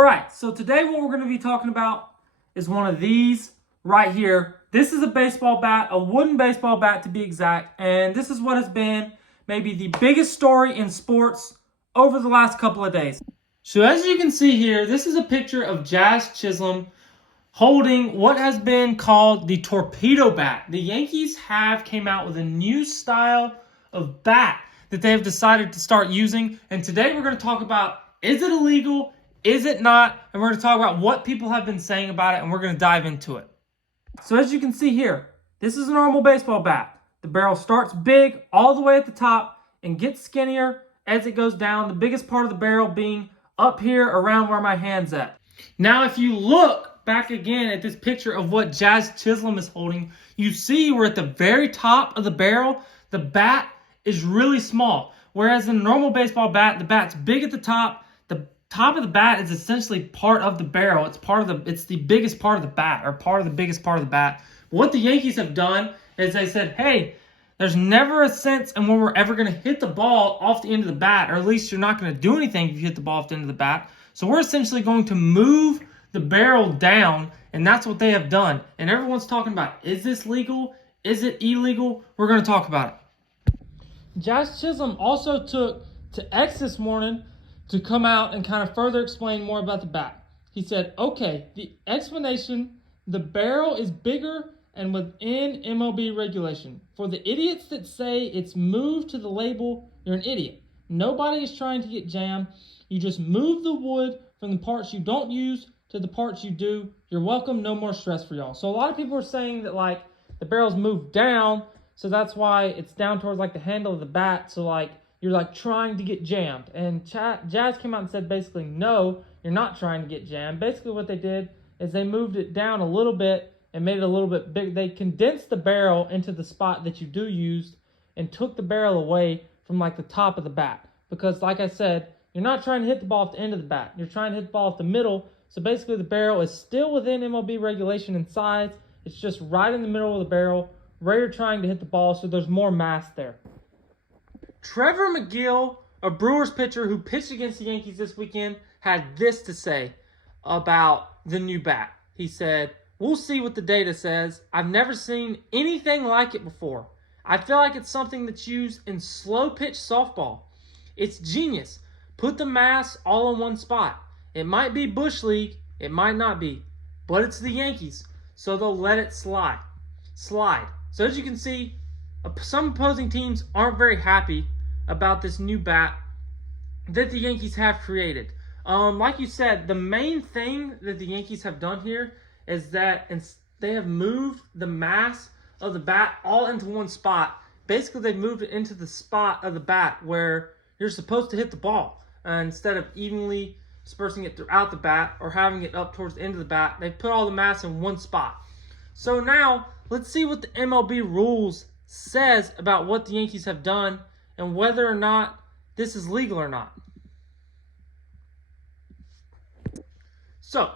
All right, so today what we're going to be talking about is one of these right here. This is a baseball bat, a wooden baseball bat to be exact, and this is what has been maybe the biggest story in sports over the last couple of days. So as you can see here, this is a picture of Jazz Chisholm holding what has been called the torpedo bat. The Yankees have came out with a new style of bat that they have decided to start using, and today we're going to talk about, is it illegal? Is it not? And we're going to talk about what people have been saying about it, and we're going to dive into it. So as you can see here, this is a normal baseball bat. The barrel starts big all the way at the top and gets skinnier as it goes down, the biggest part of the barrel being up here around where my hand's at. Now, if you look back again at this picture of what Jazz Chisholm is holding, you see we're at the very top of the barrel. The bat is really small, whereas in a normal baseball bat, the bat's big at the top. The top of the bat is essentially part of the barrel. It's the biggest part of the bat, or part of the biggest part of the bat. What the Yankees have done is they said, hey, there's never a sense in when we're ever going to hit the ball off the end of the bat, or at least you're not going to do anything if you hit the ball off the end of the bat. So we're essentially going to move the barrel down, and that's what they have done. And everyone's talking about, is this legal? Is it illegal? We're going to talk about it. Jazz Chisholm also took to X this morning to come out and kind of further explain more about the bat. He said, okay, the explanation, the barrel is bigger and within MLB regulation. For the idiots that say it's moved to the label, you're an idiot. Nobody is trying to get jammed. You just move the wood from the parts you don't use to the parts you do. You're welcome. No more stress for y'all. So a lot of people are saying that like the barrel's moved down, so that's why it's down towards like the handle of the bat. So like you're like trying to get jammed. And Jazz came out and said basically, no, you're not trying to get jammed. Basically what they did is they moved it down a little bit and made it a little bit big. They condensed the barrel into the spot that you do use and took the barrel away from like the top of the bat. Because like I said, you're not trying to hit the ball off the end of the bat. You're trying to hit the ball off the middle. So basically the barrel is still within MLB regulation in size. It's just right in the middle of the barrel where you're trying to hit the ball, so there's more mass there. Trevor McGill, a Brewers pitcher who pitched against the Yankees this weekend, had this to say about the new bat. He said, we'll see what the data says. I've never seen anything like it before. I feel like it's something that's used in slow pitch softball. It's genius. Put the mass all in one spot. It might be Bush League, it might not be, but it's the Yankees, so they'll let it slide. So as you can see, some opposing teams aren't very happy about this new bat that the Yankees have created. Like you said, the main thing that the Yankees have done here is that they have moved the mass of the bat all into one spot. Basically, they've moved it into the spot of the bat where you're supposed to hit the ball. Instead of evenly dispersing it throughout the bat or having it up towards the end of the bat, they put all the mass in one spot. So now, let's see what the MLB rules says about what the Yankees have done and whether or not this is legal or not. So,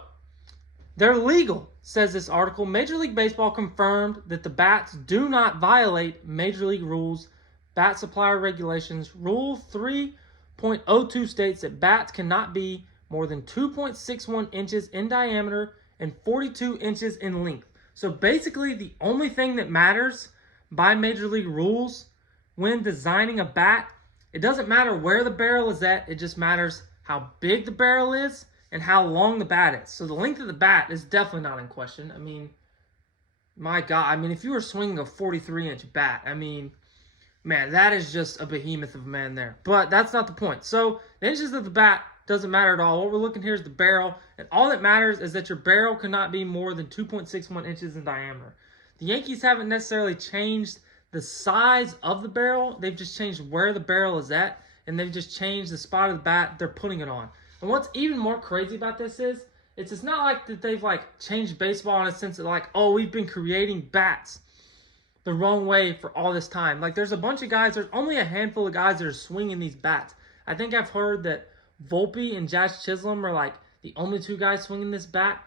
they're legal, says this article. Major League Baseball confirmed that the bats do not violate Major League rules, bat supplier regulations. Rule 3.02 states that bats cannot be more than 2.61 inches in diameter and 42 inches in length. So basically, the only thing that matters by Major League rules when designing a bat, it doesn't matter where the barrel is at, it just matters how big the barrel is and how long the bat is. So the length of the bat is definitely not in question. I mean, my God, if you were swinging a 43-inch bat, man, that is just a behemoth of a man there. But that's not the point. So the inches of the bat doesn't matter at all. What we're looking here is the barrel, and all that matters is that your barrel cannot be more than 2.61 inches in diameter. The Yankees haven't necessarily changed the size of the barrel. They've just changed where the barrel is at, and they've just changed the spot of the bat they're putting it on. And what's even more crazy about this is, it's not like that they've changed baseball in a sense that oh, we've been creating bats the wrong way for all this time. There's a bunch of guys, there's only a handful of guys that are swinging these bats. I think I've heard that Volpe and Jazz Chisholm are the only two guys swinging this bat.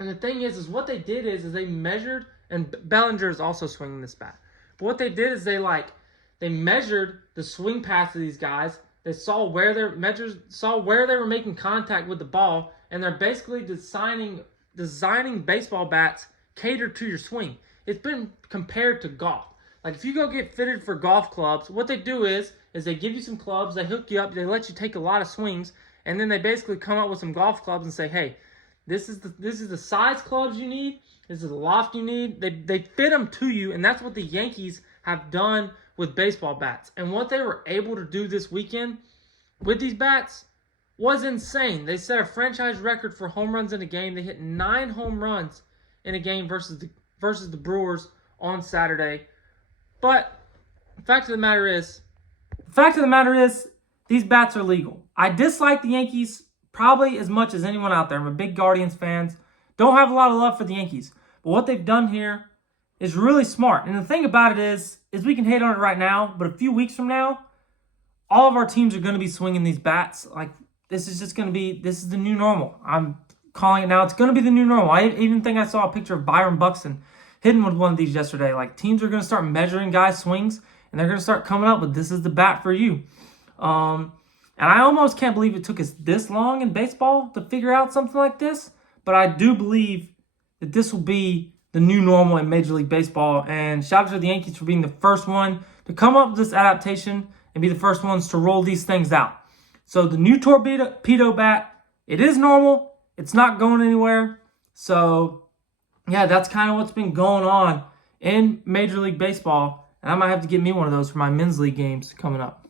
And the thing is what they did is they measured, and Bellinger is also swinging this bat. But what they did is they measured the swing paths of these guys. They saw where they were making contact with the ball, and they're basically designing baseball bats catered to your swing. It's been compared to golf. Like if you go get fitted for golf clubs, what they do is they give you some clubs, they hook you up, they let you take a lot of swings, and then they basically come up with some golf clubs and say, hey, this is the size clubs you need, this is the loft you need. They fit them to you, and that's what the Yankees have done with baseball bats. And what they were able to do this weekend with these bats was insane. They set a franchise record for home runs in a game. They hit 9 home runs in a game versus the Brewers on Saturday. But the fact of the matter is, these bats are legal. I dislike the Yankees probably as much as anyone out there. I'm a big Guardians fan. Don't have a lot of love for the Yankees. But what they've done here is really smart. And the thing about it is we can hate on it right now, but a few weeks from now, all of our teams are going to be swinging these bats. Like, this is the new normal. I'm calling it now. It's going to be the new normal. I even think I saw a picture of Byron Buxton hitting with one of these yesterday. Like, teams are going to start measuring guys' swings, and they're going to start coming up with, this is the bat for you. And I almost can't believe it took us this long in baseball to figure out something like this. But I do believe that this will be the new normal in Major League Baseball. And shout out to the Yankees for being the first one to come up with this adaptation and be the first ones to roll these things out. So the new torpedo bat, it is normal. It's not going anywhere. So, yeah, that's kind of what's been going on in Major League Baseball. And I might have to get me one of those for my men's league games coming up.